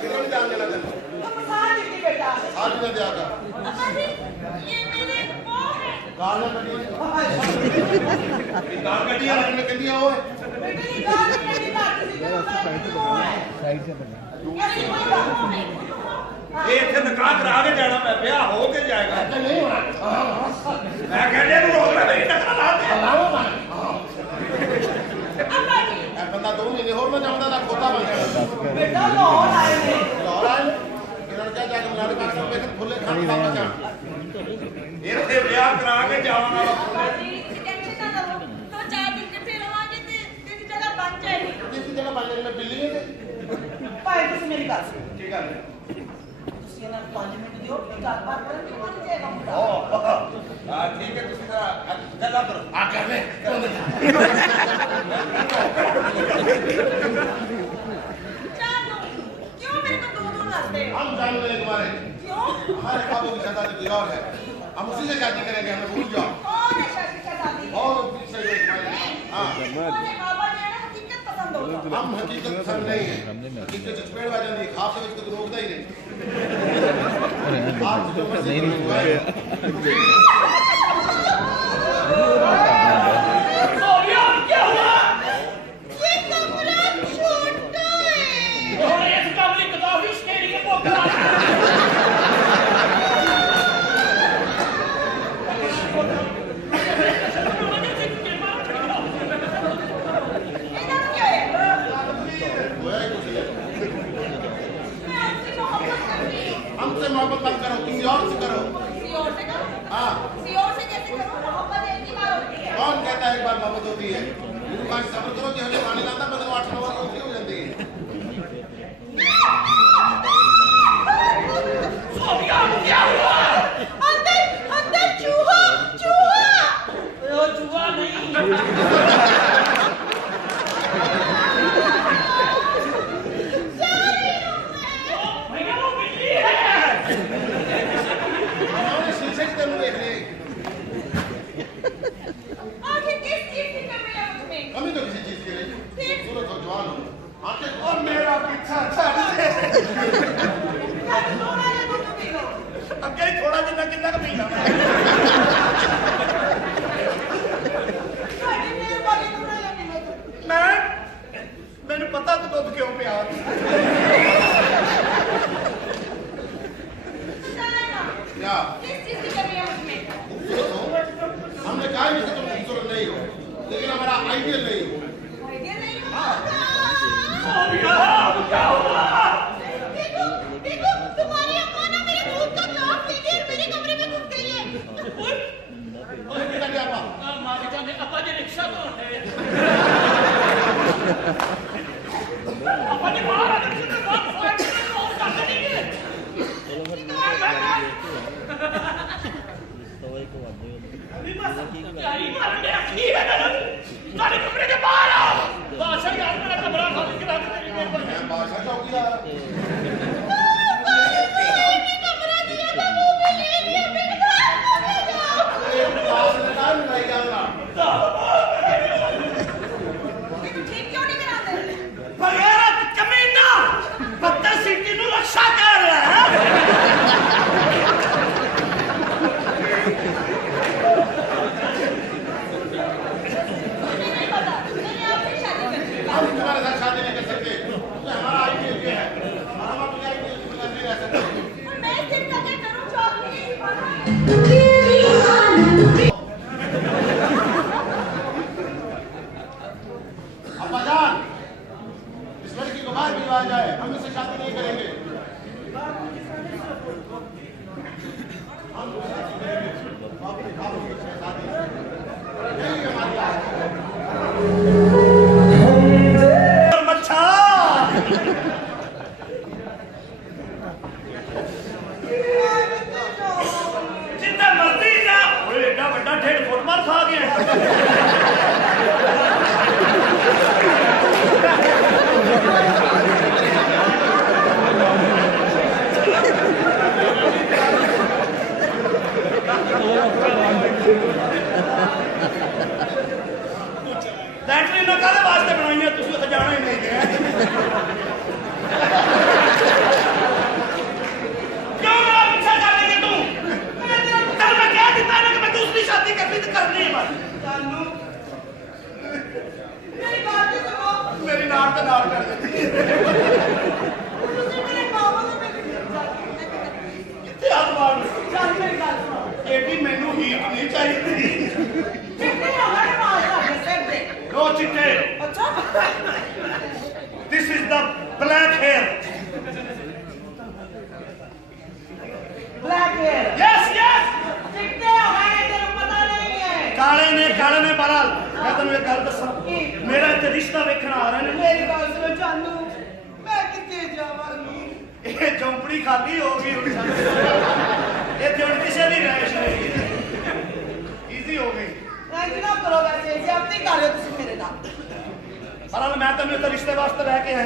किधर जान देना तेरे साथ ही बेटा साथ में दिया कर अब्बा जी ये मेरे वो है गाल कटी गाल कटी है आपने कह दिया वो बेटे ये गाल नहीं काटी थी तो वो है साइड से पकड़ कैसी कोई बात नहीं ये इतने निकाह करा के जाना मैं ब्याह हो के जाएगा नहीं होना मैं कहने को रोक रहा मेरी टक्कर ला दे अब्बा जी बंदा 2 महीने और में जमदा था खोता बन गया बेटा लाहौर आए थे लाहौर आए इन्होंने क्या जाके मिलाने पास में बेखत फुल्ले खाने का मचा इतने ब्याह करा के जाना अब्बा जी टेंशन ना लो तो 4 दिन के फिर आवांगे ते तेरी जगह बन जाएगी किसी जगह बन जाने में बिल्ली है भाई तुम मेरी बात सुनो ठीक है ਤੁਸੀਂ ਇਹਨਾਂ ਨੂੰ 5 ਮਿੰਟ ਦਿਓ ਗੱਲਬਾਤ ਕਰਨ ਤੇ ਬਣ ਜਾਏਗਾ ਮੁੰਡਾ हां ठीक है तुम गल्ला करो आ कर ले चलो क्यों मेरे को दो रास्ते हम जान ले तुम्हारे क्यों हमारे ख्वाबों की शताब्दी कोई और है हम उसी से शादी करेंगे हमें भूल जाओ कौन है शादी का शादी और पीछे जो तुम्हारे हाँ कौन है बाबा ने ना हकीकत पसंद होता हम हकीकत पसंद नहीं है हकीकत चपेड़ आ जाती है खास तो इसको रोकता ही नहीं आप जो मर्जी करो क्या हुआ ये कमरा छोटा है और इस कमरे को तो ऑफिस के लिए पोखरा हमसे मोहब्बत मत करो किसी और से करो किसी और से करो हाँ किसी और से कैसे करो मोहब्बत एक ही बार होती है कौन कहता है एक बार मोहब्बत होती है दुकान सब्र करो कि हमें पानी लाता बदलो 8-9 बार होती हो जाती है सोनिया क्या हुआ अंदर अंदर चूहा चूहा ओ जुआ नहीं भैया वो बिल्ली है हमारे शीशे की तरफ देख रहे आखिर किस चीज की कमी है मुझमें कमी तो किसी चीज की नहीं फिर सूरत हो जवान हो आंखें और मेरा पीछा छड़ दे क्या थोड़ा या तो तुम ही हो अगे थोड़ा जिन्ना कितना का पीना साड़ी में वाली थोड़ा या नहीं हो मैं मैंने पता तो दुध क्यों पिया बताना क्या किस चीज की कमी है मुझमें खूबसूरत हो हमने कहा नहीं कि तुम खूबसूरत नहीं हो लेकिन हमारा आइडियल नहीं हो आइडिया नहीं हो सोनिया क्या हुआ देखो देखो तुम्हारी अम्मा ना मेरे दूध का ग्लास लेके मेरे कमरे में घुस गई है और बेटा क्या हुआ मारी जाने अपा जी रिक्शा तो है अपा जी बाहर आने से बात फाइट में और कर देंगे अभी बस क्या ही मारने आती है सारे कमरे के बाहर आओ बादशाह यार मेरा कमरा खाली करा दे तेरी मेरे पर मैं बादशाह चौकीदार कमरा दिया था मुंह में ले लिया फिर बाहर चले जाओ एक बात ने ना मिलाई जाना ठीक क्यों नहीं कराते बगैरत कमीना पत्ता सिटी नु रक्षा कर रहा है मुझे नहीं पता मैंने आपसे शादी कर ली हम तुम्हारे साथ शादी नहीं कर सकते क्योंकि हमारा आइडियल ये है हम अपनी आइडियल के बिना नहीं रह सकते और मैं सिर्फ कदर करूं जो आपके लिए सिखाना है अब्बा जान इस लड़की को बाहर भिजवाया जाए हम इससे शादी नहीं करेंगे हम शादी करेंगे अपने ख्वाबों की शादी यही हमारी बात है मच्छा जितना मर्जी जा ओए एडा बड़ा 1.5 फुट मार खा गया ਮੈਂ ਨਾਲ ਕਰ ਦਿੱਤੀ ਤੁਸੀਂ ਮੇਰੇ ਬਾਬਾ ਨੂੰ ਮੇਰੇ ਕਿੱਥੇ ਹੱਥ ਮਾਰ ਚੱਲ ਮੇਰੀ ਗੱਲ ਸੁਣੋ ਏਡੀ ਮੈਨੂੰ ਹੀਟ ਨਹੀਂ ਚਾਹੀਦੀ ਚਿੱਟੇ ਹੋ ਗਏ ਮਾਰ ਸਾਡੇ ਸਿਰ ਤੇ No chitte. ਅੱਛਾ This is the black hair. Black hair Yes, yes. ਚਿੱਟੇ ਹੋ ਗਏ ਤੈਨੂੰ ਪਤਾ ਨਹੀਂ ਹੈ ਕਾਲੇ ਨੇ ਬਹਰਾਲ ਮੈਂ ਤੈਨੂੰ ਇੱਕ ਗੱਲ ਦੱਸਾਂ ਕੀ? ਮੇਰਾ ਇੱਥੇ ਰਿਸ਼ਤਾ ਵੇਖਣ ਆ ਰਹੇ ਨੇ ਮੇਰੀ ਗੱਲ ਸੁਣੋ ਜਾਨੂ ਮੈਂ ਕਿੱਥੇ ਜਾਵਾਂਗੀ ਇਹ ਝੌਂਪੜੀ ਖਾਲੀ ਹੋ ਗਈ ਹੁਣ ਇੱਥੇ ਹੁਣ ਕਿਸੇ ਦੀ ਰਹਿਸ਼ ਨਹੀਂ ਈਜ਼ੀ ਹੋ ਗਈ ਇੰਜ ਨਾ ਕਰੋ ਵੈਸੇ ਜੀ ਆਪਣੀ ਕਰ ਰਹੇ ਹੋ ਤੁਸੀਂ ਮੇਰੇ ਨਾਲ ਬਹਰਾਲ ਮੈਂ ਤੈਨੂੰ ਇੱਥੇ ਰਿਸ਼ਤੇ ਵਾਸਤੇ ਲੈ ਕੇ ਆਇਆ